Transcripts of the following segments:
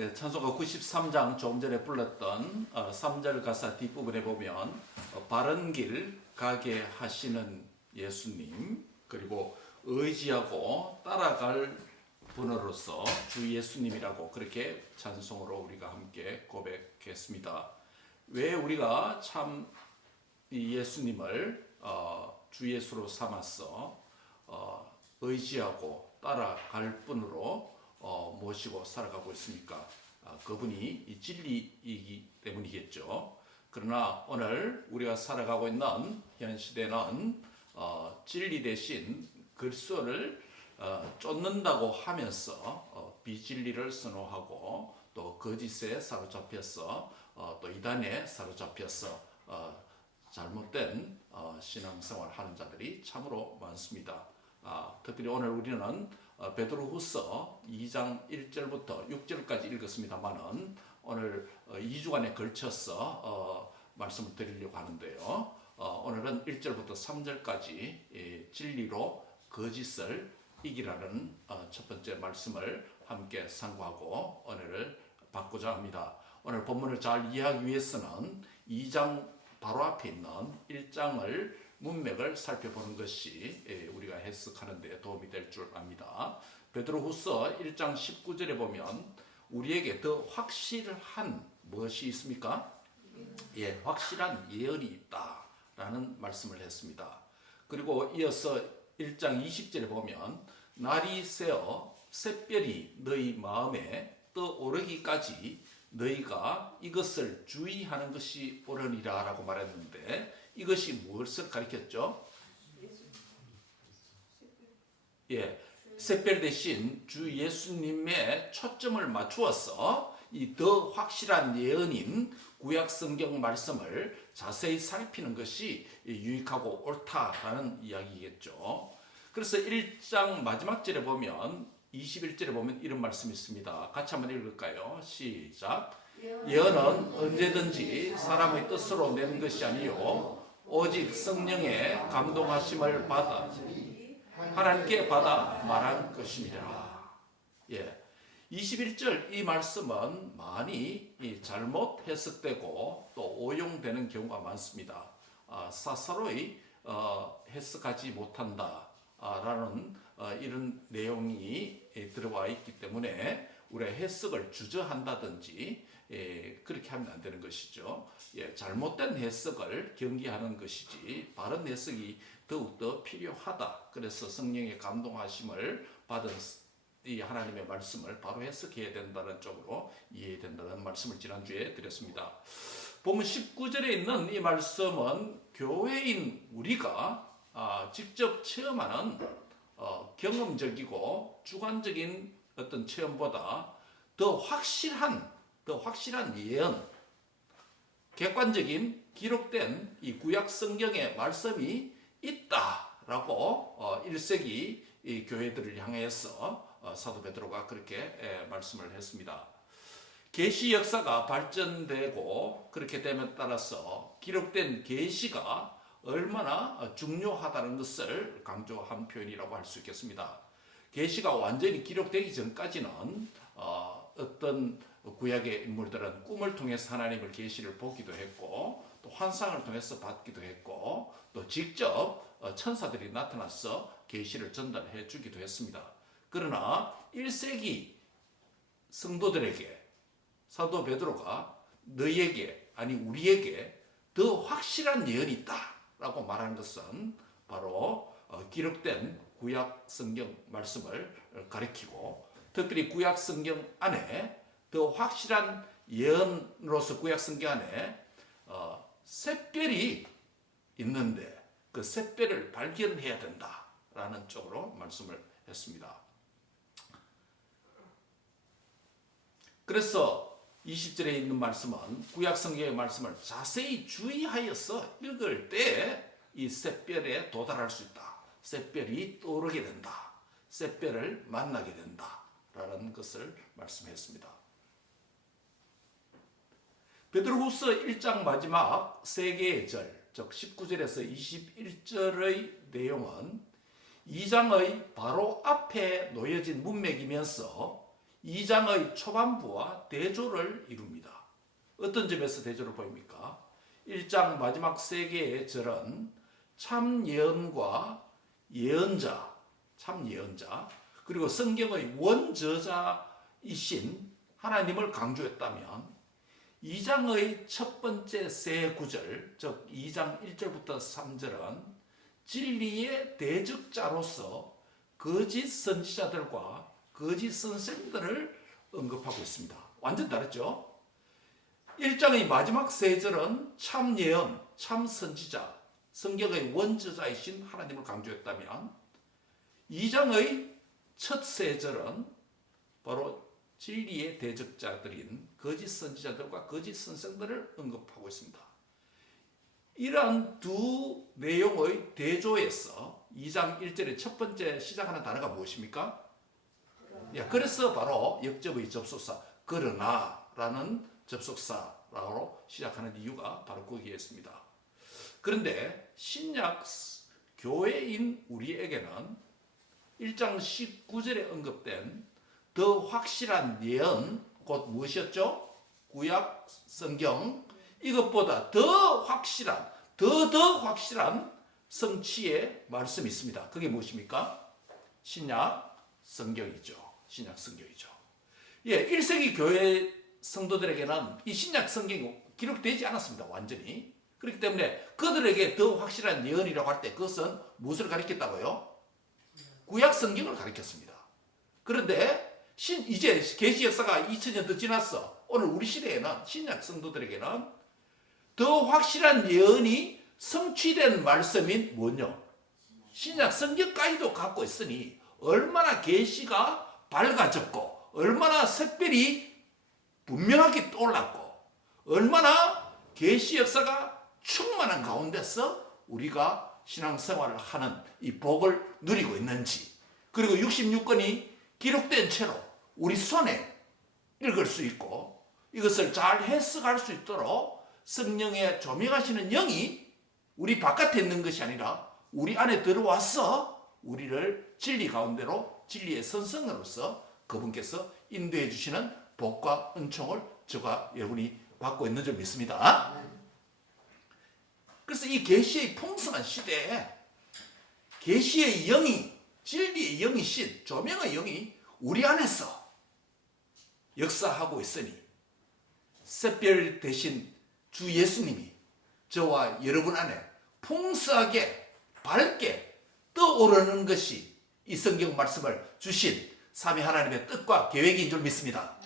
네, 찬송가 93장 조금 전에 불렀던 3절 가사 뒷부분에 보면 바른 길 가게 하시는 예수님, 그리고 의지하고 따라갈 분으로서 주 예수님이라고 그렇게 찬송으로 우리가 함께 고백했습니다. 왜 우리가 참 이 예수님을 주 예수로 삼아서 의지하고 따라갈 분으로 모시고 살아가고 있습니까? 그분이 이 진리이기 때문이겠죠. 그러나 오늘 우리가 살아가고 있는 현 시대는 진리 대신 글소를 쫓는다고 하면서 비진리를 선호하고 또 거짓에 사로잡혀서 또 이단에 사로잡혀서 잘못된 신앙생활을 하는 자들이 참으로 많습니다. 특별히 오늘 우리는 베드로후서 2장 1절부터 6절까지 읽었습니다만은 오늘 2주간에 걸쳐서 말씀을 드리려고 하는데요. 오늘은 1절부터 3절까지 진리로 거짓을 이기라는 첫 번째 말씀을 함께 상고하고 오늘을 받고자 합니다. 오늘 본문을 잘 이해하기 위해서는 2장 바로 앞에 있는 1장을 문맥을 살펴보는 것이 우리가 해석하는 데 도움이 될 줄 압니다. 베드로후서 1장 19절에 보면 우리에게 더 확실한 무엇이 있습니까? 예, 확실한 예언이 있다라는 말씀을 했습니다. 그리고 이어서 1장 20절에 보면 날이 새어 샛별이 너희 마음에 떠오르기까지 너희가 이것을 주의하는 것이 옳으니라 라고 말했는데 이것이 무엇을 가리켰죠? 예, 샛별 대신 주 예수님의 초점을 맞추어서 이 더 확실한 예언인 구약 성경 말씀을 자세히 살피는 것이 유익하고 옳다라는 이야기겠죠. 그래서 1장 마지막 절에 보면 21절에 보면 이런 말씀이 있습니다. 같이 한번 읽을까요? 시작. 예언은 언제든지 사람의 뜻으로 낸 것이 아니요 오직 성령의 감동하심을 받아 하나님께 받아 말한 것입니다. 예, 21절 이 말씀은 많이 잘못 해석되고 또 오용되는 경우가 많습니다. 사사로이 해석하지 못한다라는 이런 내용이 들어와 있기 때문에 우리가 해석을 주저한다든지 그렇게 하면 안 되는 것이죠. 예, 잘못된 해석을 경계하는 것이지 바른 해석이 더욱더 필요하다. 그래서 성령의 감동하심을 받은 이 하나님의 말씀을 바로 해석해야 된다는 쪽으로 이해해야 된다는 말씀을 지난주에 드렸습니다. 본문 19절에 있는 이 말씀은 교회인 우리가 직접 체험하는 경험적이고 주관적인 어떤 체험보다 더 확실한 예언, 객관적인 기록된 이 구약 성경의 말씀이 있다라고 1세기 이 교회들을 향해서 사도 베드로가 그렇게 말씀을 했습니다. 계시 역사가 발전되고 그렇게 됨에 따라서 기록된 계시가 얼마나 중요하다는 것을 강조한 표현이라고 할 수 있겠습니다. 계시가 완전히 기록되기 전까지는 어떤 구약의 인물들은 꿈을 통해서 하나님을 계시를 보기도 했고 또 환상을 통해서 받기도 했고 또 직접 천사들이 나타나서 계시를 전달해 주기도 했습니다. 그러나 1세기 성도들에게 사도 베드로가 너희에게 아니 우리에게 더 확실한 예언이 있다라고 말하는 것은 바로 기록된 구약 성경 말씀을 가리키고 특별히 구약 성경 안에 더 확실한 예언으로서 구약 성경 안에 샛별이 있는데 그 샛별을 발견해야 된다라는 쪽으로 말씀을 했습니다. 그래서 20절에 있는 말씀은 구약 성경의 말씀을 자세히 주의하여서 읽을 때 이 샛별에 도달할 수 있다. 샛별이 떠오르게 된다. 샛별을 만나게 된다. 라는 것을 말씀했습니다. 베드로후서 1장 마지막 세 개의 절, 즉 19절에서 21절의 내용은 2장의 바로 앞에 놓여진 문맥이면서 2장의 초반부와 대조를 이룹니다. 어떤 점에서 대조를 보입니까? 1장 마지막 3개의 절은 참 예언과 예언자, 참 예언자, 그리고 성경의 원저자이신 하나님을 강조했다면 2장의 첫 번째 세 구절, 즉 2장 1절부터 3절은 진리의 대적자로서 거짓 선지자들과 거짓 선생들을 언급하고 있습니다. 완전 다르죠? 1장의 마지막 세 절은 참 예언, 참 선지자, 성경의 원저자이신 하나님을 강조했다면 2장의 첫 세 절은 바로 진리의 대적자들인 거짓 선지자들과 거짓 선생들을 언급하고 있습니다. 이러한 두 내용의 대조에서 2장 1절의 첫 번째 시작하는 단어가 무엇입니까? 그래서 바로 역접의 접속사 그러나라는 접속사로 시작하는 이유가 바로 거기에 있습니다. 그런데 신약 교회인 우리에게는 1장 19절에 언급된 더 확실한 예언, 곧 무엇이었죠? 구약 성경, 이것보다 더 확실한, 더 확실한 성취의 말씀이 있습니다. 그게 무엇입니까? 신약 성경이죠. 신약 성경이죠. 1세기 교회 성도들에게는 이 신약 성경이 기록되지 않았습니다. 완전히. 그렇기 때문에 그들에게 더 확실한 예언이라고 할 때 그것은 무엇을 가리켰다고요? 구약 성경을 가리켰습니다. 그런데 이제 계시 역사가 2000년 더 지났어. 오늘 우리 시대에는 신약 성도들에게는 더 확실한 예언이 성취된 말씀인 뭐냐? 신약 성경까지도 갖고 있으니 얼마나 계시가 밝아졌고 얼마나 샛별이 분명하게 떠올랐고 얼마나 계시 역사가 충만한 가운데서 우리가 신앙생활을 하는 이 복을 누리고 있는지, 그리고 66권이 기록된 채로 우리 손에 읽을 수 있고 이것을 잘 해석할 수 있도록 성령의 조명하시는 영이 우리 바깥에 있는 것이 아니라 우리 안에 들어와서 우리를 진리 가운데로 진리의 선생으로서 그분께서 인도해 주시는 복과 은총을 저와 여러분이 받고 있는 줄 믿습니다. 그래서 이 계시의 풍성한 시대에 계시의 영이, 진리의 영이신 조명의 영이 우리 안에서 역사하고 있으니 샛별 대신 주 예수님이 저와 여러분 안에 풍성하게 밝게 떠오르는 것이 이 성경 말씀을 주신 삼위 하나님의 뜻과 계획인 줄 믿습니다.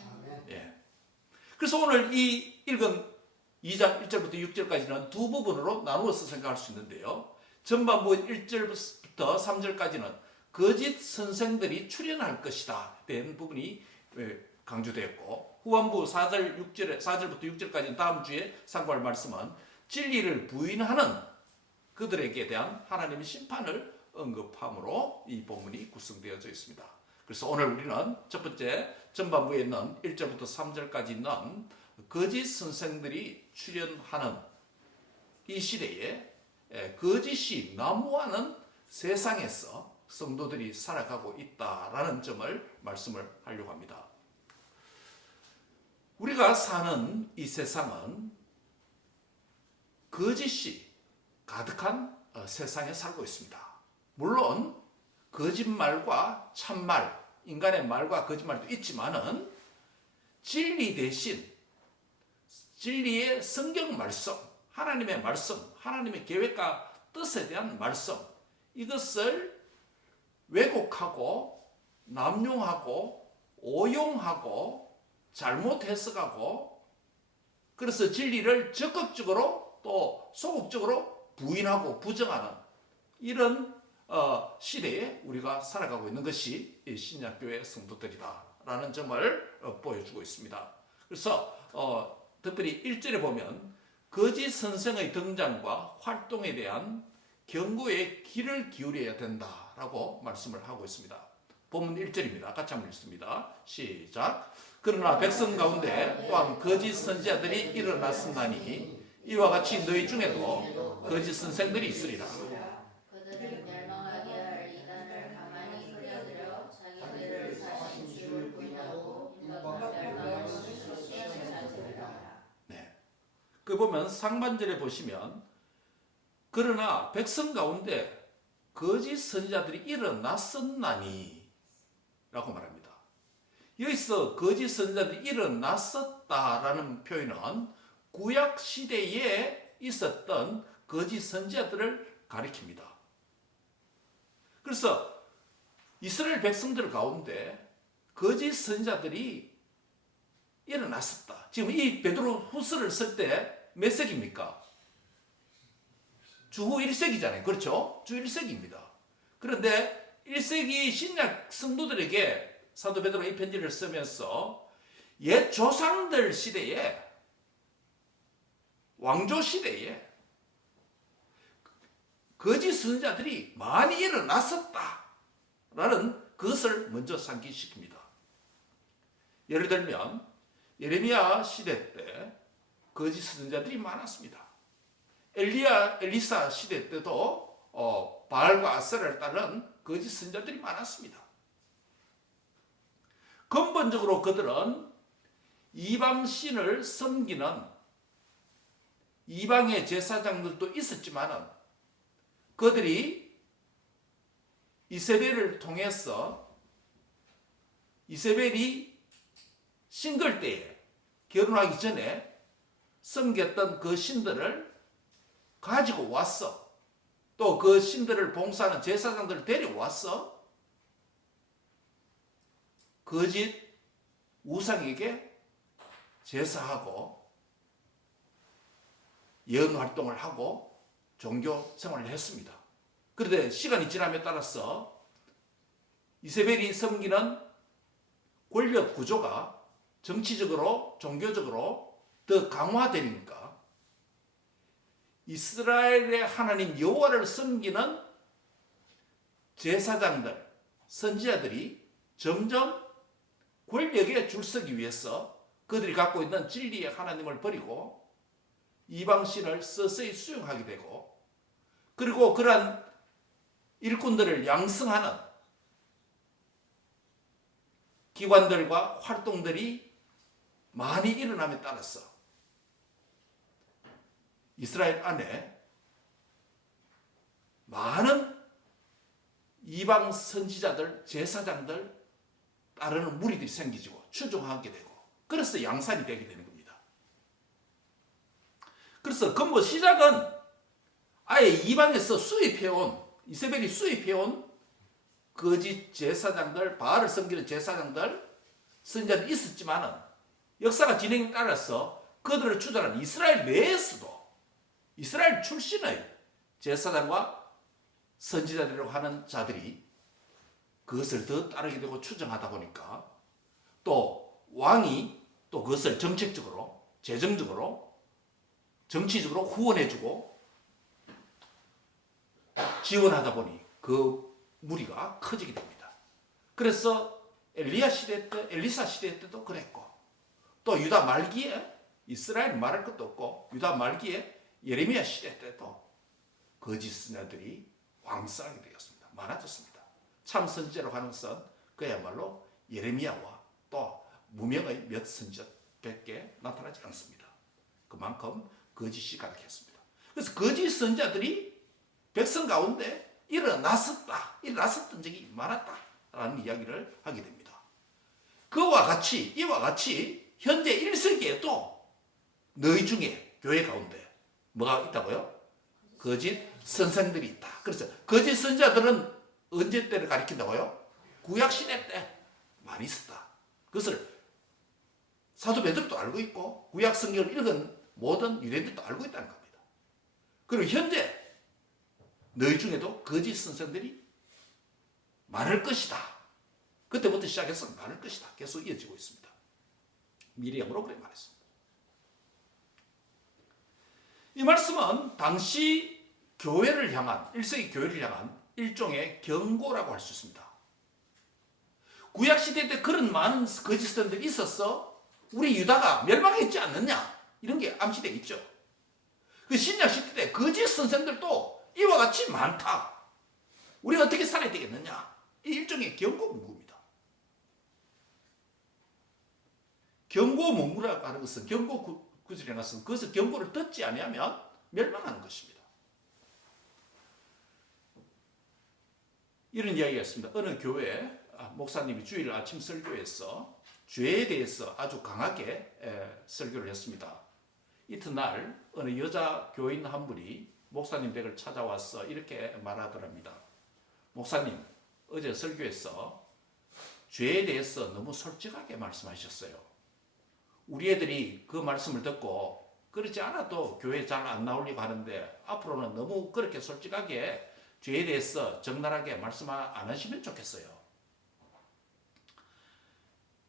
그래서 오늘 이 읽은 2장 1절부터 6절까지는 두 부분으로 나누어서 생각할 수 있는데요. 전반부 1절부터 3절까지는 거짓 선생들이 출현할 것이다 된 부분이 강조되었고, 후반부 4절부터 6절까지는 다음 주에 상고할 말씀은 진리를 부인하는 그들에게 대한 하나님의 심판을 언급함으로 이 본문이 구성되어져 있습니다. 그래서 오늘 우리는 첫 번째 전반부에 있는 1절부터 3절까지 있는 거짓 선생들이 출현하는 이 시대에 거짓이 난무하는 세상에서 성도들이 살아가고 있다라는 점을 말씀을 하려고 합니다. 우리가 사는 이 세상은 거짓이 가득한 세상에 살고 있습니다. 물론 거짓말과 참말, 인간의 말과 거짓말도 있지만은 진리 대신 진리의 성경 말씀, 하나님의 말씀, 하나님의 계획과 뜻에 대한 말씀, 이것을 왜곡하고 남용하고 오용하고 잘못 해석하고, 그래서 진리를 적극적으로 또 소극적으로 부인하고 부정하는 이런 시대에 우리가 살아가고 있는 것이 신약교회 성도들이다라는 점을 보여주고 있습니다. 그래서 특별히 1절에 보면 거짓 선생의 등장과 활동에 대한 경고에 귀를 기울여야 된다라고 말씀을 하고 있습니다. 본문 1절입니다. 같이 한번 읽습니다. 시작. 그러나 백성 가운데 또한 거짓 선지자들이 일어났으나니 이와 같이 너희 중에도 거짓 선생들이 있으리라. 그들은 멸망하게 할 이단을 가만히 흘려들여 자기들을 사신 주를 부인하고 여기 보면 상반절에 보시면 그러나 백성 가운데 거짓 선지자들이 일어났었나니 라고 말합니다. 여기서 거짓 선지자들이 일어났었다라는 표현은 구약 시대에 있었던 거짓 선지자들을 가리킵니다. 그래서 이스라엘 백성들 가운데 거짓 선지자들이 일어났었다. 지금 이 베드로 후서를 쓸 때 몇 세기입니까? 주후 1세기잖아요. 그렇죠? 주 1세기입니다. 그런데 1세기 신약 성도들에게 사도 베드로가 이 편지를 쓰면서 옛 조상들 시대에, 왕조 시대에 거짓 선지자들이 많이 일어났었다라는 그것을 먼저 상기시킵니다. 예를 들면 예레미야 시대 때 거짓 선지자들이 많았습니다. 엘리사 시대 때도 바알과 아세라를 따른 거짓 선지자들이 많았습니다. 근본적으로 그들은 이방 신을 섬기는 이방의 제사장들도 있었지만 그들이 이세벨을 통해서 이세벨이 신걸 때에 결혼하기 전에 섬겼던 그 신들을 가지고 왔어. 또 그 신들을 봉사하는 제사장들을 데려왔어. 거짓 우상에게 제사하고 예언 활동을 하고 종교 생활을 했습니다. 그런데 시간이 지남에 따라서 이세벨이 섬기는 권력 구조가 정치적으로 종교적으로 더 강화되니까 이스라엘의 하나님 여호와를 섬기는 제사장들, 선지자들이 점점 권력에 줄서기 위해서 그들이 갖고 있는 진리의 하나님을 버리고 이방신을 서서히 수용하게 되고, 그리고 그러한 일꾼들을 양성하는 기관들과 활동들이 많이 일어남에 따라서 이스라엘 안에 많은 이방 선지자들, 제사장들 따르는 무리들이 생기고 추종하게 되고, 그래서 양산이 되게 되는 겁니다. 그래서 근본 시작은 아예 이방에서 수입해온, 이세벨이 수입해온 거짓 제사장들, 바알을 섬기는 제사장들, 선지자들이 있었지만은 역사가 진행에 따라서 그들을 추종하는 이스라엘 내에서도 이스라엘 출신의 제사장과 선지자들이라고 하는 자들이 그것을 더 따르게 되고 추종하다 보니까 또 왕이 또 그것을 정책적으로, 재정적으로, 정치적으로 후원해주고 지원하다 보니 그 무리가 커지게 됩니다. 그래서 엘리야 시대 때, 엘리사 시대 때도 그랬고, 또 유다 말기에 이스라엘 말할 것도 없고 유다 말기에 예레미야 시대 때도 거짓 선지자들이 왕성하게 되었습니다. 많아졌습니다. 참 선지자라고 하는 것은 그야말로 예레미야와 또 무명의 몇 선지자밖에 나타나지 않습니다. 그만큼 거짓이 가득했습니다. 그래서 거짓 선지자들이 백성 가운데 일어났었던 적이 많았다라는 이야기를 하게 됩니다. 이와 같이 현재 1세기에도 너희 중에 교회 가운데 뭐가 있다고요? 거짓 선생들이 있다. 그래서 거짓 선지자들은 언제 때를 가리킨다고요? 구약시대 때 많이 있었다. 그것을 사도 베드로도 알고 있고 구약 성경을 읽은 모든 유대인들도 알고 있다는 겁니다. 그리고 현재 너희 중에도 거짓 선생들이 많을 것이다. 그때부터 시작해서 많을 것이다. 계속 이어지고 있습니다. 미리암으로 그래 말했습니다. 이 말씀은 당시 교회를 향한, 1세기 교회를 향한 일종의 경고라고 할 수 있습니다. 구약시대 때 그런 많은 거짓 선생들이 있었어. 우리 유다가 멸망했지 않느냐, 이런 게 암시되어 있죠. 그 신약시대 때 거짓 선생들도 이와 같이 많다. 우리가 어떻게 살아야 되겠느냐, 이 일종의 경고 문구입니다. 경고 문구라고 하는 것은 경고 구절에 나서 그것을 경고를 듣지 아니하면 멸망하는 것입니다. 이런 이야기가 있습니다. 어느 교회 목사님이 주일 아침 설교에서 죄에 대해서 아주 강하게 설교를 했습니다. 이튿날 어느 여자 교인 한 분이 목사님 댁을 찾아와서 이렇게 말하더랍니다. 목사님, 어제 설교에서 죄에 대해서 너무 솔직하게 말씀하셨어요. 우리 애들이 그 말씀을 듣고 그렇지 않아도 교회 잘 안 나오려고 하는데 앞으로는 너무 그렇게 솔직하게 죄에 대해서 적나라하게 말씀 안 하시면 좋겠어요.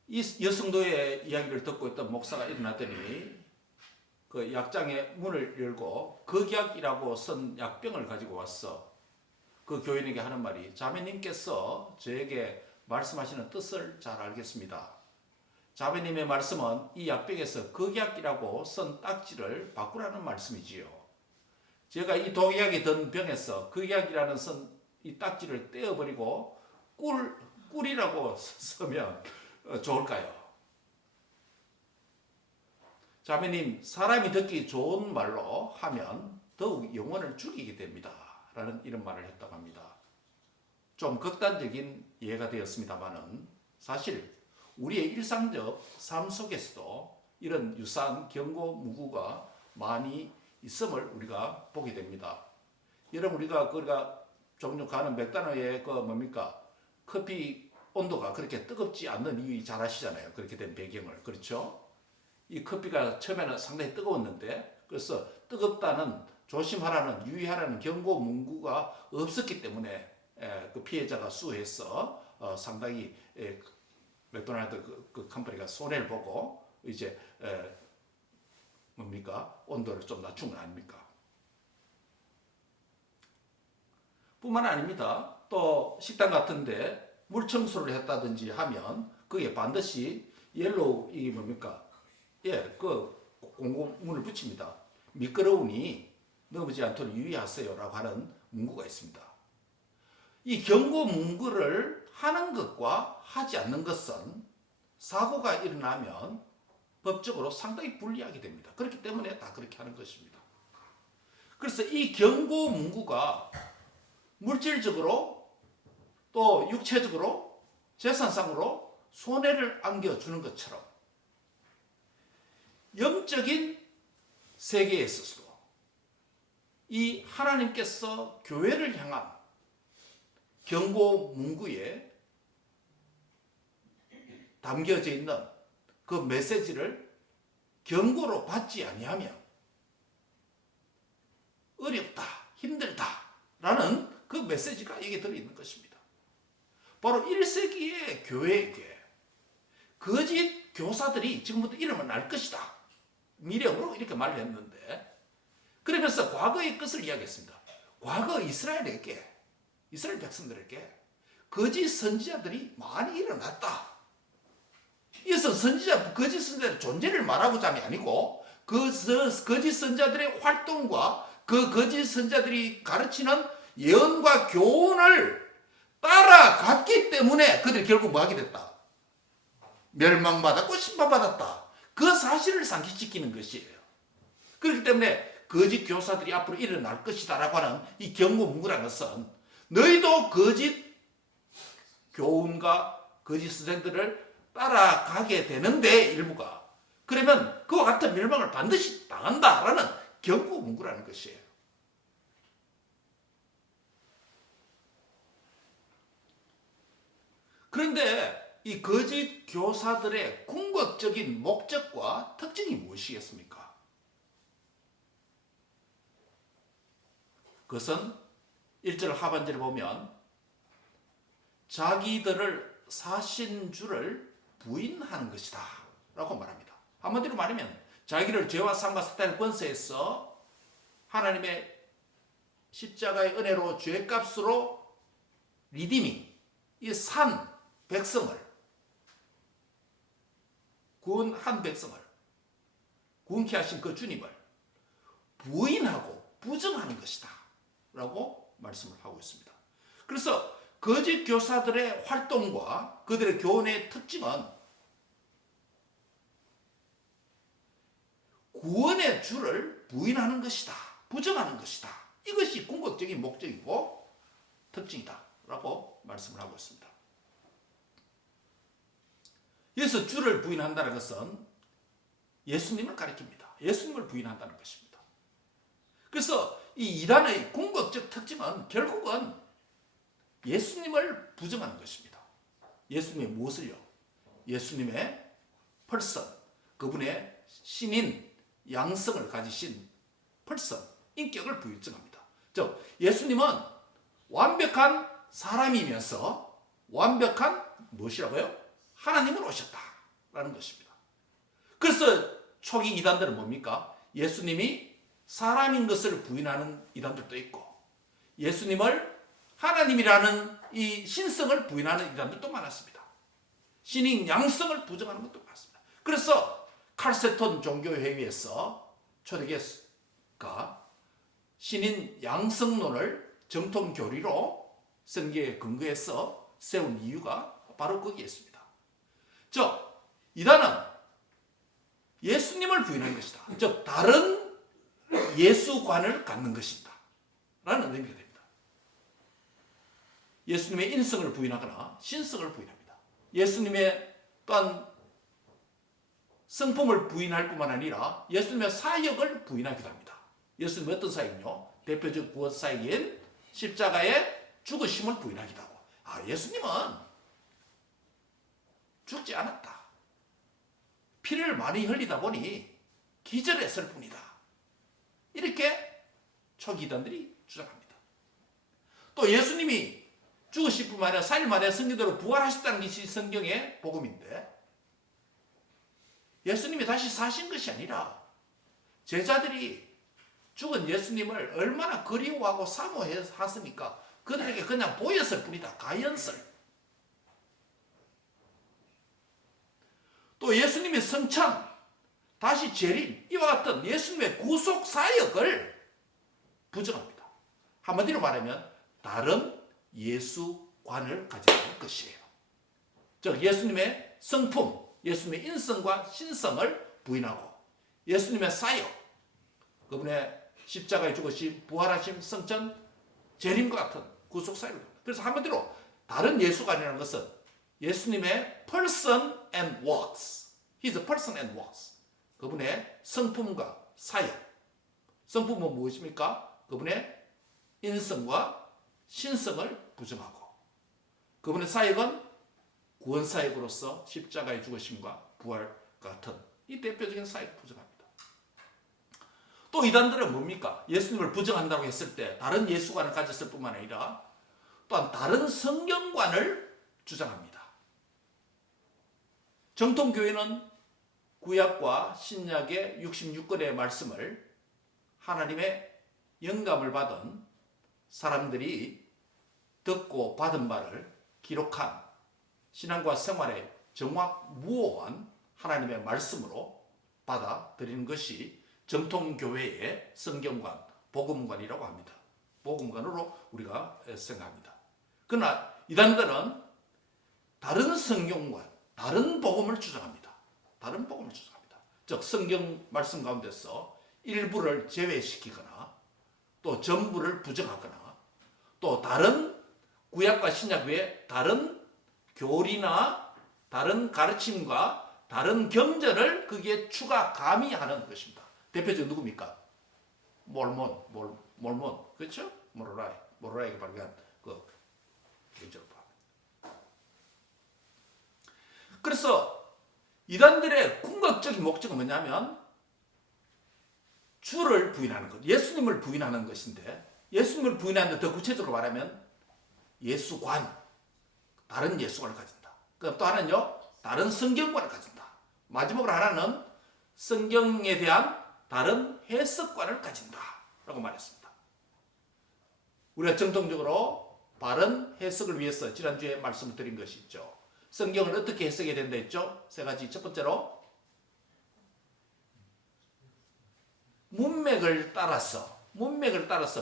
이 여성도의 이야기를 듣고 있던 목사가 일어나더니 그 약장의 문을 열고 극약이라고 쓴 약병을 가지고 왔어. 그 교인에게 하는 말이, 자매님께서 저에게 말씀하시는 뜻을 잘 알겠습니다. 자매님의 말씀은 이 약병에서 극약이라고 쓴 딱지를 바꾸라는 말씀이지요. 제가 이 독약이 든 병에서 극약이라는 쓴 이 딱지를 떼어버리고 꿀이라고 쓰면 좋을까요? 자매님, 사람이 듣기 좋은 말로 하면 더욱 영혼을 죽이게 됩니다. 라는 이런 말을 했다고 합니다. 좀 극단적인 예가 되었습니다만은 사실 우리의 일상적 삶 속에서도 이런 유사한 경고문구가 많이 있음을 우리가 보게 됩니다. 여러분, 우리가 종종 가는 맥도날드의 커피 온도가 그렇게 뜨겁지 않는 이유 잘 아시잖아요. 그렇게 된 배경을. 그렇죠? 이 커피가 처음에는 상당히 뜨거웠는데, 그래서 뜨겁다는, 조심하라는, 유의하라는 경고 문구가 없었기 때문에 그 피해자가 수해서 상당히 맥도날드 그 컴퍼니가 손해를 보고 이제 온도를 좀 낮춘 건 아닙니까? 뿐만 아닙니다. 또 식당 같은데 물 청소를 했다든지 하면 그게 반드시 옐로우 그 공고문을 붙입니다. 미끄러우니 넘어지지 않도록 유의하세요라고 하는 문구가 있습니다. 이 경고 문구를 하는 것과 하지 않는 것은 사고가 일어나면 법적으로 상당히 불리하게 됩니다. 그렇기 때문에 다 그렇게 하는 것입니다. 그래서 이 경고 문구가 물질적으로 또 육체적으로 재산상으로 손해를 안겨주는 것처럼 영적인 세계에 있어서도 이 하나님께서 교회를 향한 경고 문구에 담겨져 있는 그 메시지를 경고로 받지 아니하면 어렵다, 힘들다라는 그 메시지가 여기에 들어있는 것입니다. 바로 1세기의 교회에게 거짓 교사들이 지금부터 일어날 것이다. 미래으로 이렇게 말을 했는데, 그러면서 과거의 것을 이야기했습니다. 과거 이스라엘 백성들에게 거짓 선지자들이 많이 일어났다. 이것은 거짓 선지자의 존재를 말하고자 함이 아니고 그 거짓 선지자들의 활동과 그 거짓 선지자들이 가르치는 예언과 교훈을 따라갔기 때문에 그들이 결국 뭐하게 됐다? 멸망받았고 심판받았다. 그 사실을 상기시키는 것이에요. 그렇기 때문에 거짓 교사들이 앞으로 일어날 것이다 라고 하는 이 경고 문구라는 것은 너희도 거짓 교훈과 거짓 선생들을 따라가게 되는데 일부가, 그러면 그와 같은 멸망을 반드시 당한다라는 경고 문구라는 것이에요. 그런데 이 거짓 교사들의 궁극적인 목적과 특징이 무엇이겠습니까? 그것은 1절 하반절을 보면 자기들을 사신 줄을 부인하는 것이다 라고 말합니다. 한마디로 말하면 자기를 죄와 사망과 사탄의 권세에서 하나님의 십자가의 은혜로 죄값으로 리디밍, 이 산 백성을, 구원한 백성을, 구원케 하신 그 주님을 부인하고 부정하는 것이다 라고 말씀을 하고 있습니다. 그래서 거짓 교사들의 활동과 그들의 교훈의 특징은 구원의 주를 부인하는 것이다. 부정하는 것이다. 이것이 궁극적인 목적이고 특징이다 라고 말씀을 하고 있습니다. 여기서 주를 부인한다는 것은 예수님을 가리킵니다. 예수님을 부인한다는 것입니다. 그래서 이 이단의 궁극적 특징은 결국은 예수님을 부정하는 것입니다. 예수님의 무엇을요? 예수님의 person, 그분의 신인 양성을 가지신 person, 인격을 부정합니다. 즉 예수님은 완벽한 사람이면서 완벽한 무엇이라고요? 하나님으로 오셨다라는 것입니다. 그래서 초기 이단들은 뭡니까? 예수님이 사람인 것을 부인하는 이단들도 있고 예수님을 하나님이라는 이 신성을 부인하는 이단들도 많았습니다. 신인 양성을 부정하는 것도 많습니다. 그래서 칼세톤 종교회의에서 초대교회가 신인 양성론을 정통 교리로 성경에 근거해서 세운 이유가 바로 거기에 있습니다. 즉 이단은 예수님을 부인하는 것이다. 즉 다른 예수관을 갖는 것이다 라는 의미가 됩니다. 예수님의 인성을 부인하거나 신성을 부인합니다. 예수님의 또한 성품을 부인할 뿐만 아니라 예수님의 사역을 부인하기도 합니다. 예수님은 어떤 사역이요? 대표적 구원 사역인 십자가의 죽으심을 부인하기도 하고, 예수님은 죽지 않았다. 피를 많이 흘리다 보니 기절했을 뿐이다. 이렇게 초기단들이 주장합니다. 또 예수님이 죽으실 뿐만 아니라 4일 만에 성경대로 부활하셨다는 것이 성경의 복음인데 예수님이 다시 사신 것이 아니라 제자들이 죽은 예수님을 얼마나 그리워하고 사모했으니까 그들에게 그냥 보였을 뿐이다. 가연설. 또 예수님의 성찬, 다시 재림, 이와 같은 예수님의 구속 사역을 부정합니다. 한마디로 말하면 다른 예수관을 가지는 것이에요. 즉 예수님의 성품, 예수님의 인성과 신성을 부인하고 예수님의 사역, 그분의 십자가에 죽으심, 부활하심, 성천, 재림과 같은 구속 사역을 합니다. 그래서 한마디로 다른 예수관이라는 것은 예수님의 person and works, His person and works, 그분의 성품과 사역. 성품은 무엇입니까? 그분의 인성과 신성을 부정하고 그분의 사역은 구원사역으로서 십자가의 죽으심과 부활 같은 이 대표적인 사역을 부정합니다. 또 이단들은 뭡니까? 예수님을 부정한다고 했을 때 다른 예수관을 가졌을 뿐만 아니라 또한 다른 성경관을 주장합니다. 정통교회는 구약과 신약의 66권의 말씀을 하나님의 영감을 받은 사람들이 듣고 받은 바를 기록한 신앙과 생활에 정확무오한 하나님의 말씀으로 받아들이는 것이 정통교회의 성경관, 복음관이라고 합니다. 복음관으로 우리가 생각합니다. 그러나 이단들은 다른 성경관, 다른 복음을 주장합니다. 다른 복음을 주장합니다. 즉 성경 말씀 가운데서 일부를 제외시키거나 또 전부를 부정하거나 또 다른 구약과 신약 외에 다른 교리나 다른 가르침과 다른 경전을 거기에 추가 가미하는 것입니다. 대표적으로 누굽니까? 몰몬, 그렇죠? 모로라이가 발견한 그 경전을 포함합니다. 그래서 이단들의 궁극적인 목적은 뭐냐면 주를 부인하는 것, 예수님을 부인하는 것인데 예수님을 부인하는데 더 구체적으로 말하면 예수관, 다른 예수관을 가진다. 그럼 또 하나는요, 다른 성경관을 가진다. 마지막으로 하나는 성경에 대한 다른 해석관을 가진다 라고 말했습니다. 우리가 정통적으로 바른 해석을 위해서 지난주에 말씀을 드린 것이 있죠. 성경을 어떻게 해석해야 된다 했죠? 세 가지. 첫 번째로 문맥을 따라서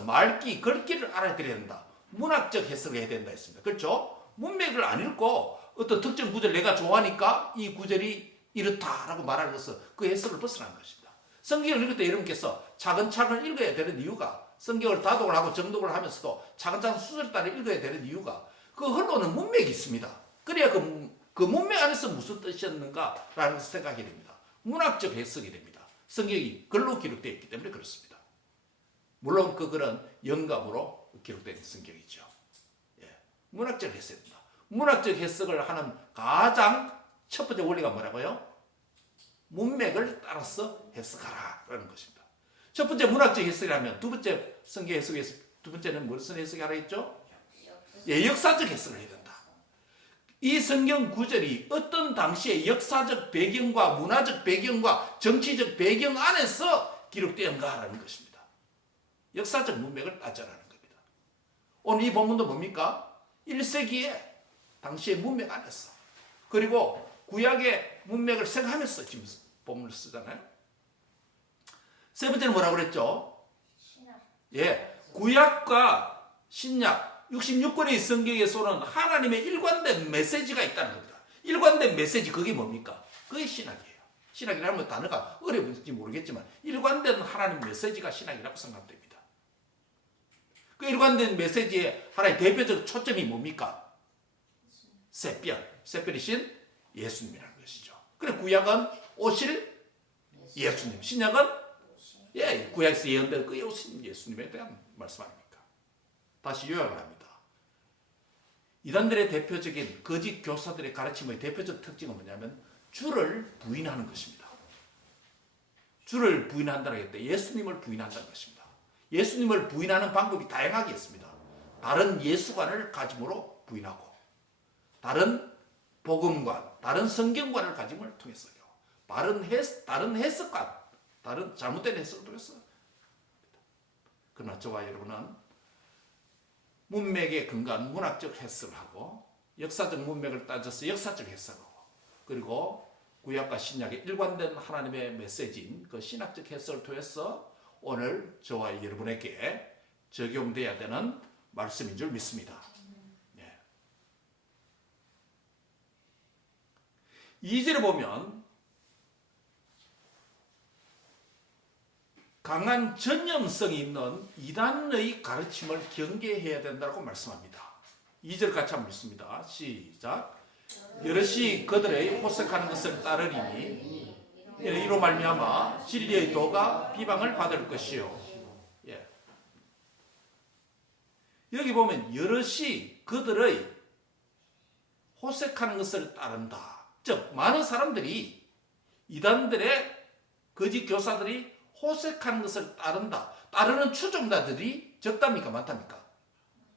말귀, 글귀를 알아들여야 된다. 문학적 해석을 해야 된다 했습니다. 그렇죠? 문맥을 안 읽고 어떤 특정 구절 내가 좋아하니까 이 구절이 이렇다라고 말하는 것은 그 해석을 벗어나는 것입니다. 성경을 읽을 때 여러분께서 차근차근 읽어야 되는 이유가, 성경을 다독을 하고 정독을 하면서도 차근차근 순서를 따라 읽어야 되는 이유가 그 흘러오는 문맥이 있습니다. 그래야 그 문맥 안에서 무슨 뜻이었는가라는 것을 생각이 됩니다. 문학적 해석이 됩니다. 성경이 글로 기록되어 있기 때문에 그렇습니다. 물론 그 글은 영감으로 기록된 성경이죠. 예. 문학적 해석입니다. 문학적 해석을 하는 가장 첫 번째 원리가 뭐라고요? 문맥을 따라서 해석하라라는 것입니다. 첫 번째 문학적 해석이라면 두 번째 성경 해석에서 두 번째는 무슨 해석이 하라 했죠? 예, 역사적 해석을 해야 된다. 이 성경 구절이 어떤 당시의 역사적 배경과 문화적 배경과 정치적 배경 안에서 기록되었는가라는 것입니다. 역사적 문맥을 따져라는 겁니다. 오늘 이 본문도 뭡니까? 1세기에 당시의 문맥 안에서, 그리고 구약의 문맥을 생각하면서 지금 본문을 쓰잖아요. 세 번째는 뭐라고 그랬죠? 예, 구약과 신약 66권의 성경에서는 하나님의 일관된 메시지가 있다는 겁니다. 일관된 메시지, 그게 뭡니까? 그게 신학이에요. 신학이라는 단어가 어려운지 모르겠지만 일관된 하나님 메시지가 신학이라고 생각됩니다. 그 일관된 메시지의 하나의 대표적 초점이 뭡니까? 샛별이신 예수님이라는 것이죠. 그래, 구약은 오실 예수님, 신약은 예, 구약에서 예언된 그 오신 예수님에 대한 말씀 아닙니까? 다시 요약을 합니다. 이단들의 대표적인 거짓 교사들의 가르침의 대표적 특징은 뭐냐면 주를 부인하는 것입니다. 주를 부인한다고 했을 때 예수님을 부인한다는 것입니다. 예수님을 부인하는 방법이 다양하게 있습니다. 다른 예수관을 가짐으로 부인하고, 다른 복음관, 다른 성경관을 가짐을 통해서요. 다른 해석관, 다른 잘못된 해석을 통해서. 그러나 저와 여러분은 문맥에 근거한 문학적 해석을 하고, 역사적 문맥을 따져서 역사적 해석하고, 그리고 구약과 신약의 일관된 하나님의 메시지인 그 신학적 해석을 통해서 오늘 저와 여러분에게 적용돼야 되는 말씀인 줄 믿습니다. 2절에 보면 강한 전염성이 있는 이단의 가르침을 경계해야 된다고 말씀합니다. 2절 같이 한번 읽습니다. 시작. 여럿이 그들의 호색하는 것을 따르리니 이로 말미암아 진리의 도가 비방을 받을 것이요. 예. 여기 보면 여럿이 그들의 호색하는 것을 따른다. 즉 많은 사람들이, 이단들의 거짓 교사들이 호색하는 것을 따른다. 따르는 추종자들이 적답니까? 많답니까?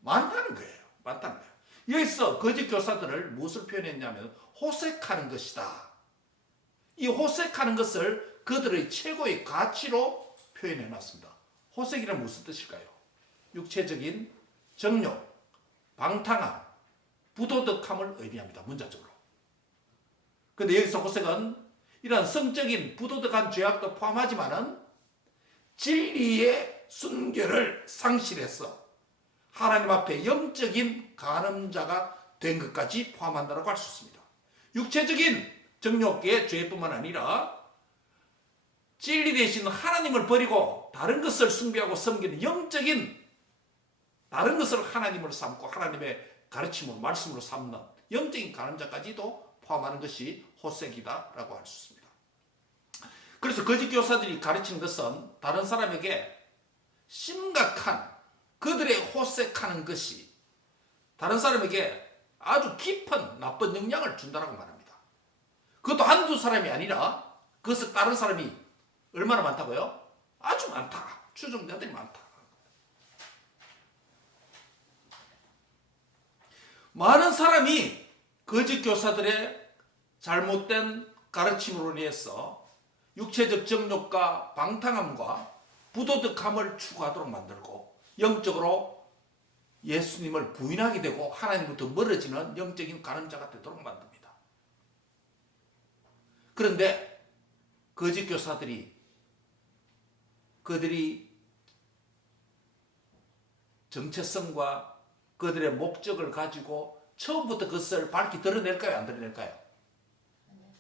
많다는 거예요. 많다는 거예요. 여기서 거짓 교사들을 무엇을 표현했냐면 호색하는 것이다. 이 호색하는 것을 그들의 최고의 가치로 표현해 놨습니다. 호색이란 무슨 뜻일까요? 육체적인 정욕, 방탕함, 부도덕함을 의미합니다. 문자적으로. 그런데 여기서 호색은 이러한 성적인 부도덕한 죄악도 포함하지만은 진리의 순결을 상실해서 하나님 앞에 영적인 간음자가 된 것까지 포함한다고 할 수 있습니다. 육체적인 정욕의 죄뿐만 아니라 진리 대신 하나님을 버리고 다른 것을 숭배하고 섬기는 영적인, 다른 것을 하나님으로 삼고 하나님의 가르침으로, 말씀으로 삼는 영적인 간음자까지도 포함하는 것이 호색이다라고 할 수 있습니다. 그래서 거짓 교사들이 가르치는 것은 다른 사람에게 심각한 그들의 호색하는 것이 다른 사람에게 아주 깊은 나쁜 영향을 준다라고 말합니다. 그것도 한두 사람이 아니라 그것을 다른 사람이 얼마나 많다고요? 아주 많다. 추종자들이 많다. 많은 사람이 거짓 교사들의 잘못된 가르침으로 인해서 육체적 정욕과 방탕함과 부도덕함을 추구하도록 만들고 영적으로 예수님을 부인하게 되고 하나님부터 멀어지는 영적인 간음자가 되도록 만듭니다. 그런데 거짓 교사들이 그들이 정체성과 그들의 목적을 가지고 처음부터 그것을 밝히 드러낼까요? 안 드러낼까요?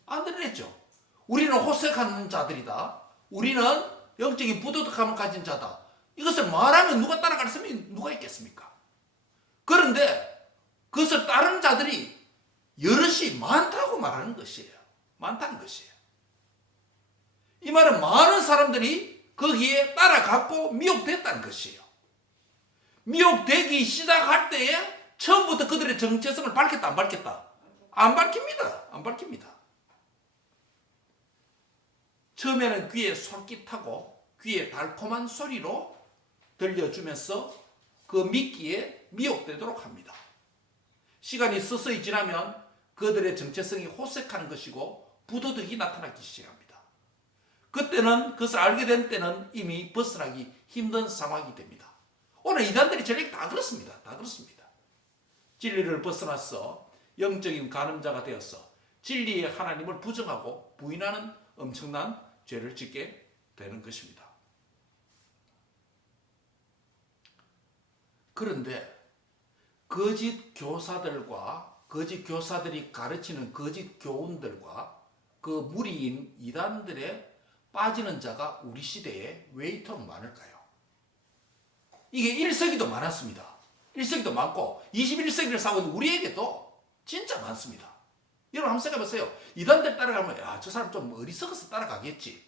안 드러냈죠. 우리는 호색하는 자들이다. 우리는 영적인 부도덕함을 가진 자다. 이것을 말하면 누가 따라갈 사람이 누가 있겠습니까? 그런데 그것을 따르는 자들이 여럿이 많다고 말하는 것이에요. 많다는 것이에요. 이 말은 많은 사람들이 거기에 따라갔고 미혹됐다는 것이에요. 미혹되기 시작할 때에 처음부터 그들의 정체성을 밝혔다, 안 밝혔다? 안 밝힙니다. 안 밝힙니다. 처음에는 귀에 솔깃하고 귀에 달콤한 소리로 들려주면서 그 믿기에 미혹되도록 합니다. 시간이 서서히 지나면 그들의 정체성이 호색하는 것이고 부도덕이 나타나기 시작합니다. 그때는 그것을 알게 된 때는 이미 벗어나기 힘든 상황이 됩니다. 오늘 이단들이 전략이 다 그렇습니다. 다 그렇습니다. 진리를 벗어나서 영적인 간음자가 되어서 진리의 하나님을 부정하고 부인하는 엄청난 죄를 짓게 되는 것입니다. 그런데 거짓 교사들과 거짓 교사들이 가르치는 거짓 교훈들과 그 무리인 이단들의 빠지는 자가 우리 시대에 왜 이토록 많을까요? 이게 1세기도 많았습니다. 1세기도 많고 21세기를 살고 있는 우리에게도 진짜 많습니다. 여러분 한번 생각해 보세요. 이단들 따라가면 야, 저 사람 좀 어리석어서 따라가겠지.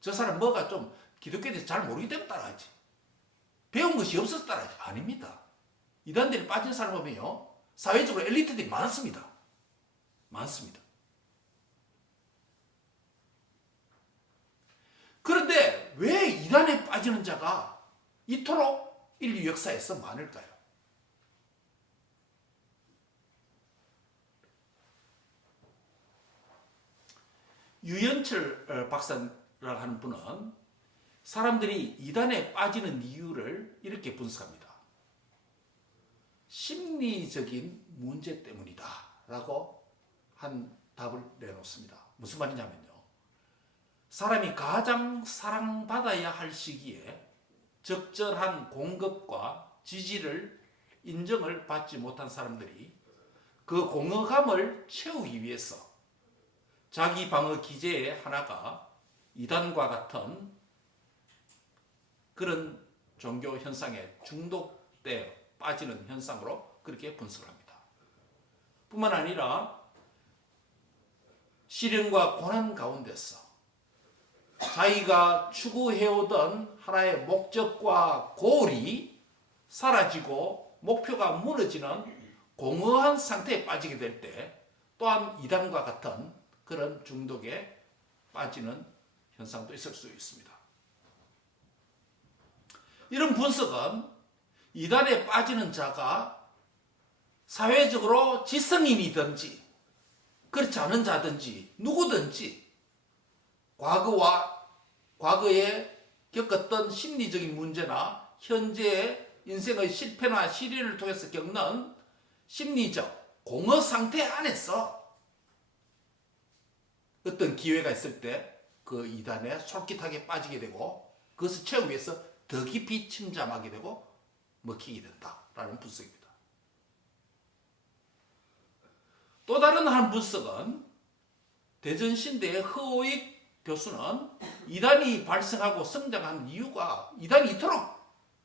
저 사람 뭐가 좀 기독교에 대해서 잘 모르기 때문에 따라가지. 배운 것이 없어서 따라가지. 아닙니다. 이단들이 빠진 사람 보면요. 사회적으로 엘리트들이 많습니다. 많습니다. 그런데 왜 이단에 빠지는 자가 이토록 인류 역사에서 많을까요? 유연철 박사라고 하는 분은 사람들이 이단에 빠지는 이유를 이렇게 분석합니다. 심리적인 문제 때문이다 라고 한 답을 내놓습니다. 무슨 말이냐면요. 사람이 가장 사랑받아야 할 시기에 적절한 공급과 지지를 인정을 받지 못한 사람들이 그 공허감을 채우기 위해서 자기 방어 기제의 하나가 이단과 같은 그런 종교 현상에 중독되어 빠지는 현상으로 그렇게 분석을 합니다. 뿐만 아니라 시련과 고난 가운데서 자기가 추구해오던 하나의 목적과 고울이 사라지고 목표가 무너지는 공허한 상태에 빠지게 될 때 또한 이단과 같은 그런 중독에 빠지는 현상도 있을 수 있습니다. 이런 분석은 이단에 빠지는 자가 사회적으로 지성인이든지 그렇지 않은 자든지 누구든지 과거에 겪었던 심리적인 문제나 현재의 인생의 실패나 시련을 통해서 겪는 심리적 공허 상태 안에서 어떤 기회가 있을 때 그 이단에 솔깃하게 빠지게 되고 그것을 채우기 위해서 더 깊이 침잠하게 되고 먹히게 된다라는 분석입니다. 또 다른 한 분석은 대전신대의 허오익 교수는 이단이 발생하고 성장하는 이유가 이단이 이토록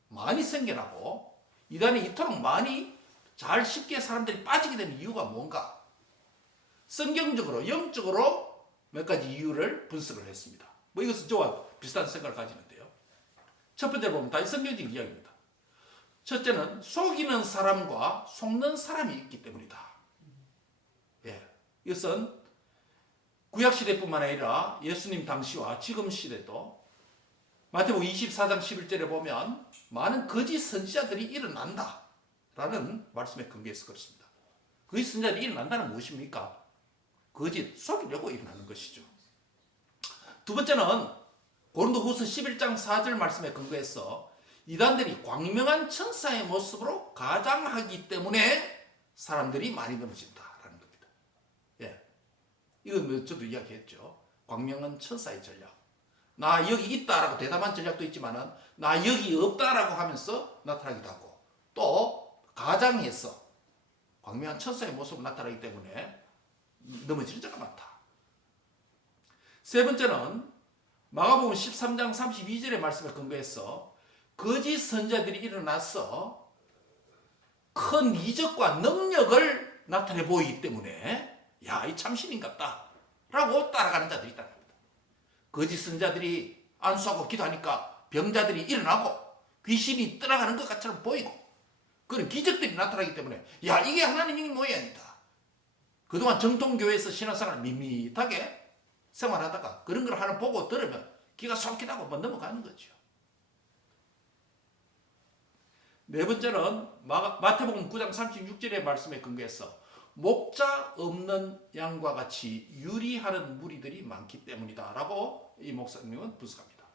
많이 생겨나고 이단이 이토록 많이 잘 쉽게 사람들이 빠지게 되는 이유가 뭔가 성경적으로 영적으로 몇 가지 이유를 분석을 했습니다. 뭐 이것은 저와 비슷한 생각을 가지는데요. 첫 번째로 보면 다 성경적인 이야기입니다. 첫째는 속이는 사람과 속는 사람이 있기 때문이다. 예, 이것은 구약시대뿐만 아니라 예수님 당시와 지금 시대도 마태복음 24장 11절에 보면 많은 거짓 선지자들이 일어난다 라는 말씀에 근거해서 그렇습니다. 거짓 선지자들이 일어난다는 무엇입니까? 거짓, 속이려고 일어나는 것이죠. 두 번째는 고린도후서 11장 4절 말씀에 근거해서 이단들이 광명한 천사의 모습으로 가장하기 때문에 사람들이 많이 넘어진다라는 겁니다. 예, 이건 저도 이야기했죠. 광명한 천사의 전략. 나 여기 있다라고 대담한 전략도 있지만은 나 여기 없다라고 하면서 나타나기도 하고 또 가장해서 광명한 천사의 모습으로 나타나기 때문에 넘어지는 자가 많다. 세 번째는 마가복음 13장 32절의 말씀에 근거해서 거짓 선자들이 일어나서 큰 이적과 능력을 나타내 보이기 때문에 야, 이 참신인갑다 라고 따라가는 자들이 있다는 겁니다. 거짓 선자들이 안수하고 기도하니까 병자들이 일어나고 귀신이 떠나가는 것 같처럼 보이고 그런 기적들이 나타나기 때문에 야, 이게 하나님의 모양이다. 그동안 정통교회에서 신앙생활을 밋밋하게 생활하다가 그런 걸 하나 보고 들으면 기가 솔깃하고 넘어가는 거죠. 네 번째는 마태복음 9장 36절의 말씀에 근거해서 목자 없는 양과 같이 유리하는 무리들이 많기 때문이다 라고 이 목사님은 분석합니다.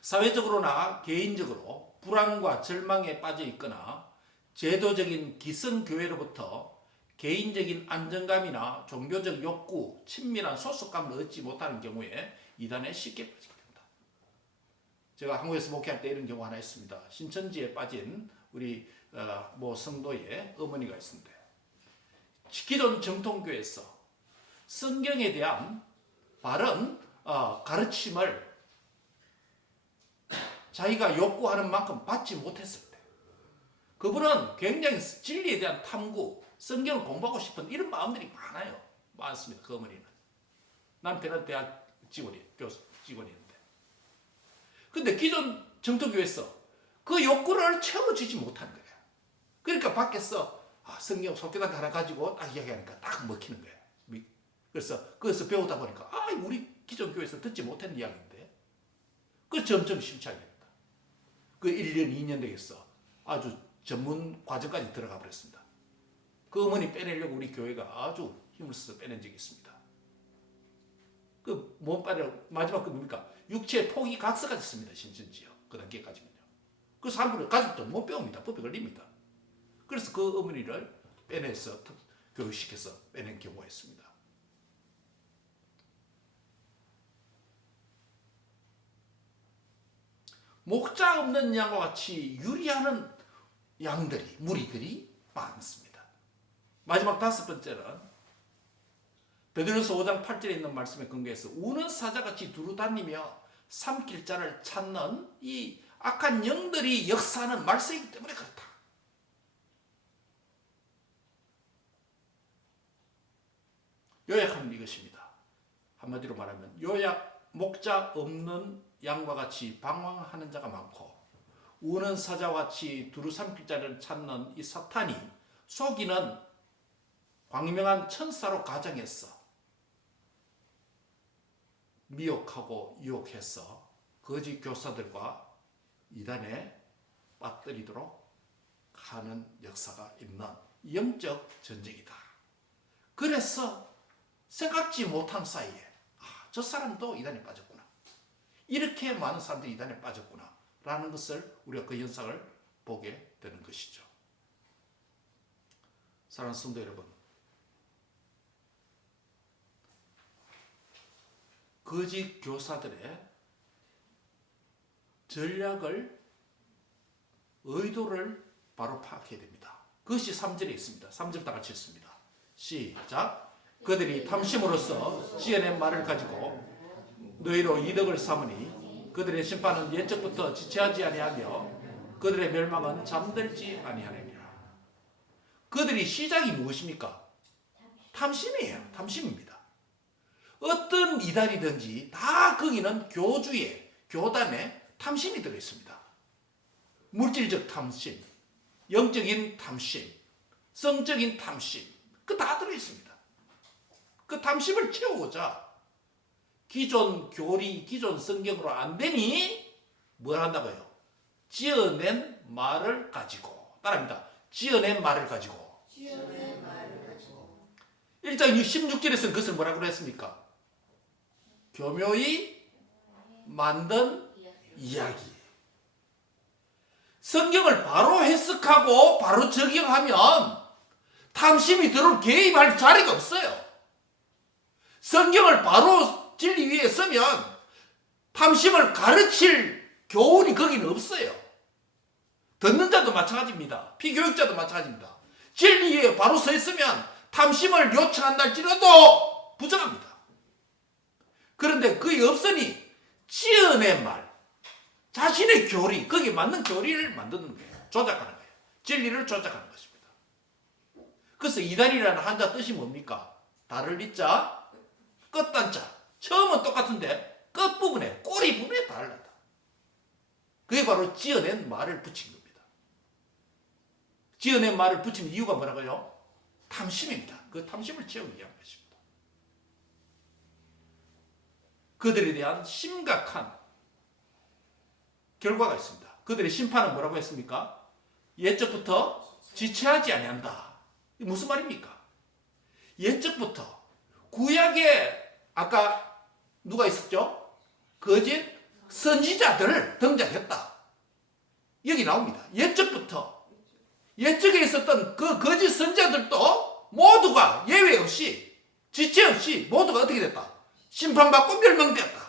사회적으로나 개인적으로 불안과 절망에 빠져 있거나 제도적인 기성교회로부터 개인적인 안정감이나 종교적 욕구, 친밀한 소속감을 얻지 못하는 경우에 이단에 쉽게 빠지게 됩니다. 제가 한국에서 목회할 때 이런 경우 하나 있습니다. 신천지에 빠진 우리 모 성도의 어머니가 있습니다. 기존 정통교회에서 성경에 대한 바른 가르침을 자기가 욕구하는 만큼 받지 못했을 때 그분은 굉장히 진리에 대한 탐구, 성경을 공부하고 싶은 이런 마음들이 많습니다. 그 어머니는. 남편은 대학 교수 직원이었는데. 근데 기존 정통교회에서 그 욕구를 채워주지 못하는 거예요. 그러니까 밖에서 성경 속기단 하나 가지고 딱 이야기하니까 딱 먹히는 거예요. 그래서 거기서 배우다 보니까 우리 기존 교회에서 듣지 못한 이야기인데 그 점점 심취하게 됩니다. 그 1년, 2년 되겠어. 아주 전문 과정까지 들어가 버렸습니다. 그 어머니 빼내려고 우리 교회가 아주 힘을 써서 빼낸 적이 있습니다. 그 몸빨을 마지막 그 뭡니까? 육체 포기 각서까지 씁니다. 신천지요. 그 단계까지는요. 그래서 함부로 가족도 못 배웁니다. 법에 걸립니다. 그래서 그 어머니를 빼내서 교육시켜서 빼낸 경우가 있습니다. 목자 없는 양과 같이 유리하는 양들이, 무리들이 많습니다. 마지막 다섯 번째는 베드로서 5장 8절에 있는 말씀에 근거해서 우는 사자같이 두루다니며 삼킬 자를 찾는 이 악한 영들이 역사하는 말세이기 때문에 그렇다. 요약하면 이것입니다. 한마디로 말하면 목자 없는 양과 같이 방황하는 자가 많고 우는 사자와 같이 두루 삼킬 자를 찾는 이 사탄이 속이는 광명한 천사로 가정했어. 미혹하고 유혹해서 거짓 교사들과 이단에 빠뜨리도록 하는 역사가 있는 영적 전쟁이다. 그래서 생각지 못한 사이에 저 사람도 이단에 빠졌구나. 이렇게 많은 사람들이 이단에 빠졌구나 라는 것을 우리가 그 현상을 보게 되는 것이죠. 사랑하는 성도 여러분, 거짓 교사들의 전략을 의도를 바로 파악해야 됩니다. 그것이 3절에 있습니다. 3절 다 같이 읽습니다. 시작. 그들이 탐심으로써 지어낸 말을 가지고 너희로 이득을 삼으니 그들의 심판은 옛적부터 지체하지 아니하며 그들의 멸망은 잠들지 아니하느니라. 그들이 시작이 무엇입니까? 탐심이에요. 탐심입니다. 어떤 이단이든지 다 거기는 교주의, 교단에 탐심이 들어있습니다. 물질적 탐심, 영적인 탐심, 성적인 탐심, 그 다 들어있습니다. 그 탐심을 채우고자 기존 교리, 기존 성경으로 안 되니 뭘 한다고요? 지어낸 말을 가지고, 따라합니다. 지어낸 말을 가지고. 1장 16절에서는 그것을 뭐라고 했습니까? 교묘히 만든 이야기. 성경을 바로 해석하고 바로 적용하면 탐심이 들어올 개입할 자리가 없어요. 성경을 바로 진리 위에 서면 탐심을 가르칠 교훈이 거기는 없어요. 듣는 자도 마찬가지입니다. 피교육자도 마찬가지입니다. 진리 위에 바로 서 있으면 탐심을 요청한다 할지라도 부정합니다. 그런데 그게 없으니 지어낸 말, 자신의 교리, 거기에 맞는 교리를 만드는 거예요. 조작하는 거예요. 진리를 조작하는 것입니다. 그래서 이단이라는 한자 뜻이 뭡니까? 달을 이자, 끝단자. 처음은 똑같은데 끝부분에, 꼬리 부분에 달랐다. 그게 바로 지어낸 말을 붙인 겁니다. 지어낸 말을 붙인 이유가 뭐라고요? 탐심입니다. 그 탐심을 채우기 위한 것입니다. 그들에 대한 심각한 결과가 있습니다. 그들의 심판은 뭐라고 했습니까? 옛적부터 지체하지 아니한다. 이게 무슨 말입니까? 옛적부터 구약에 아까 누가 있었죠? 거짓 선지자들을 등장했다. 여기 나옵니다. 옛적부터 옛적에 있었던 그 거짓 선지자들도 모두가 예외 없이 지체 없이 모두가 어떻게 됐다? 심판받고 멸망되었다.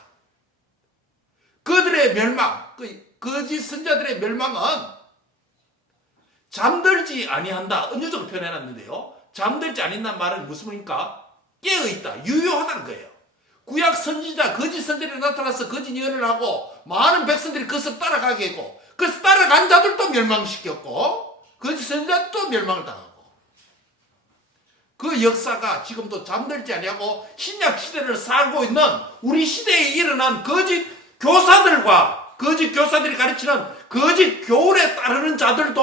그들의 멸망, 그 거짓 선지자들의 멸망은 잠들지 아니한다. 은유적으로 표현해놨는데요. 잠들지 아니한다는 말은 무슨 말입니까? 깨어있다, 유효하다는 거예요. 구약 선지자, 거짓 선지자들이 나타나서 거짓 예언을 하고 많은 백성들이 그것을 따라가게 했고, 그래서 따라간 자들도 멸망시켰고 거짓 선지자도 멸망을 당하고, 그 역사가 지금도 잠들지 아니하고 신약 시대를 살고 있는 우리 시대에 일어난 거짓 교사들과 거짓 교사들이 가르치는 거짓 교훈에 따르는 자들도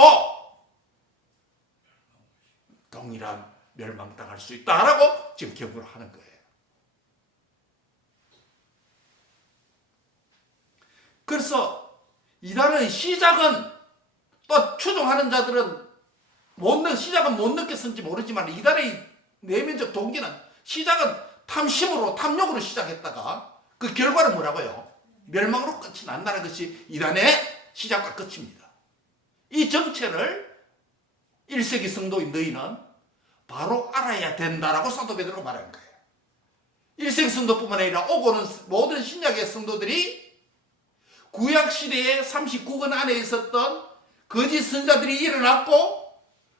동일한 멸망당할 수 있다라고 지금 경고를 하는 거예요. 그래서 이단의 시작은, 또 추종하는 자들은 시작은 못 느꼈는지 모르지만 이단의 내면적 동기는 시작은 탐심으로, 탐욕으로 시작했다가 그 결과는 뭐라고요? 멸망으로 끝이 난다는 것이 이단의 시작과 끝입니다. 이 정체를 1세기 성도인 너희는 바로 알아야 된다라고 사도 베드로가 말한 거예요. 1세기 성도뿐만 아니라 오고는 모든 신약의 성도들이 구약 시대에 39권 안에 있었던 거짓 선자들이 일어났고,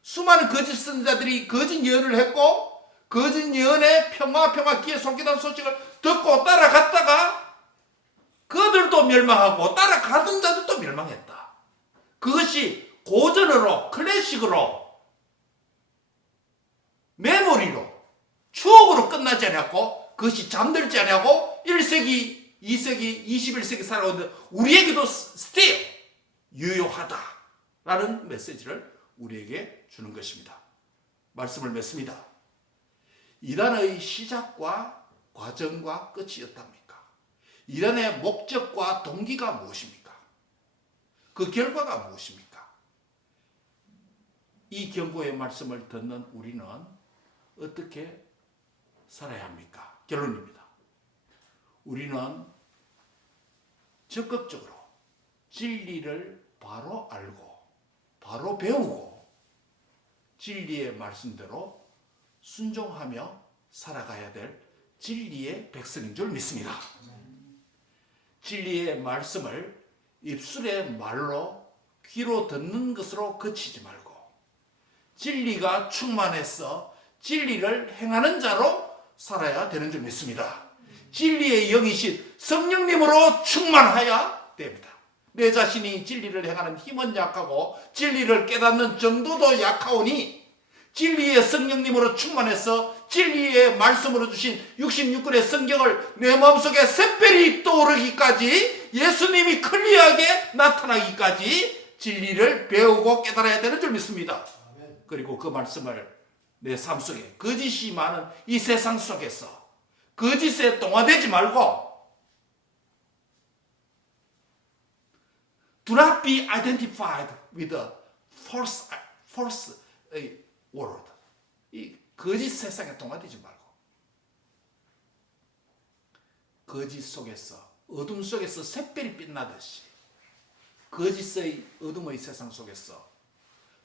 수많은 거짓 선자들이 거짓 예언을 했고, 거짓 예언의 평화 귀에 속기다는 소식을 듣고 따라갔다가 그들도 멸망하고 따라가던 자들도 멸망했다. 그것이 고전으로, 클래식으로, 메모리로, 추억으로 끝나지 않았고, 그것이 잠들지 않고 1세기, 2세기, 21세기 살아오는 우리에게도 still 유효하다라는 메시지를 우리에게 주는 것입니다. 말씀을 맺습니다. 이단의 시작과 과정과 끝이 어떻습니까? 이단의 목적과 동기가 무엇입니까? 그 결과가 무엇입니까? 이 경고의 말씀을 듣는 우리는 어떻게 살아야 합니까? 결론입니다. 우리는 적극적으로 진리를 바로 알고 바로 배우고 진리의 말씀대로 순종하며 살아가야 될 진리의 백성인 줄 믿습니다. 진리의 말씀을 입술의 말로 귀로 듣는 것으로 그치지 말고 진리가 충만해서 진리를 행하는 자로 살아야 되는 줄 믿습니다. 진리의 영이신 성령님으로 충만하여야 됩니다. 내 자신이 진리를 행하는 힘은 약하고 진리를 깨닫는 정도도 약하오니 진리의 성령님으로 충만해서 진리의 말씀으로 주신 66권의 성경을 내 마음속에 샛별이 떠오르기까지, 예수님이 클리어하게 나타나기까지 진리를 배우고 깨달아야 되는 줄 믿습니다. 그리고 그 말씀을 내 삶 속에, 거짓이 많은 이 세상 속에서 거짓에 동화되지 말고 Do not be identified with the false world. 이 거짓 세상에 동화되지 말고 거짓 속에서, 어둠 속에서 샛별이 빛나듯이 거짓의 어둠의 세상 속에서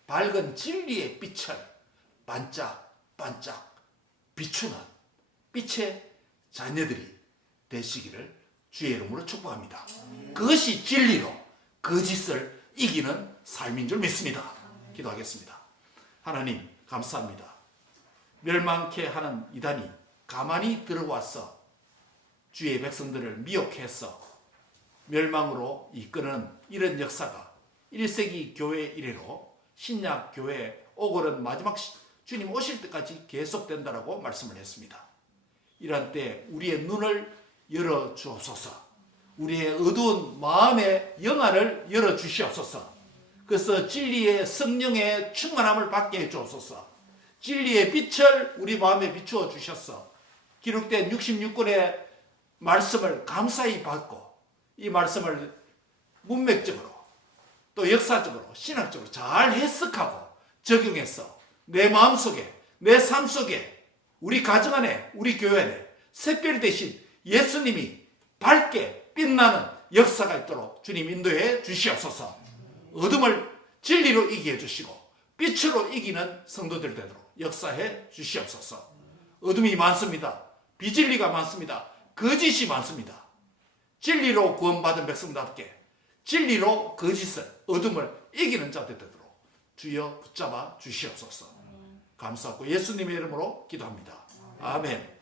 밝은 진리의 빛을 반짝반짝 비추는 빛의 자녀들이 되시기를 주의 이름으로 축복합니다. 그것이 진리로 거짓을 이기는 삶인 줄 믿습니다. 기도하겠습니다. 하나님 감사합니다. 멸망케 하는 이단이 가만히 들어와서 주의 백성들을 미혹해서 멸망으로 이끄는 이런 역사가 1세기 교회 이래로 신약 교회 오고는 마지막 주님 오실 때까지 계속된다라고 말씀을 했습니다. 이런 때 우리의 눈을 열어 주옵소서. 우리의 어두운 마음의 영안을 열어 주시옵소서. 그래서 진리의 성령의 충만함을 받게 해 주옵소서. 진리의 빛을 우리 마음에 비추어 주셔서 기록된 66권의 말씀을 감사히 받고 이 말씀을 문맥적으로 또 역사적으로 신학적으로 잘 해석하고 적용해서 내 마음속에 내 삶 속에 우리 가정 안에 우리 교회 안에 샛별 대신 예수님이 밝게 빛나는 역사가 있도록 주님 인도해 주시옵소서. 어둠을 진리로 이기해 주시고 빛으로 이기는 성도들 되도록 역사해 주시옵소서. 어둠이 많습니다. 비진리가 많습니다. 거짓이 많습니다. 진리로 구원받은 백성답게 진리로 거짓을 어둠을 이기는 자들 되도록 주여 붙잡아 주시옵소서. 감사하고 예수님의 이름으로 기도합니다. 아멘.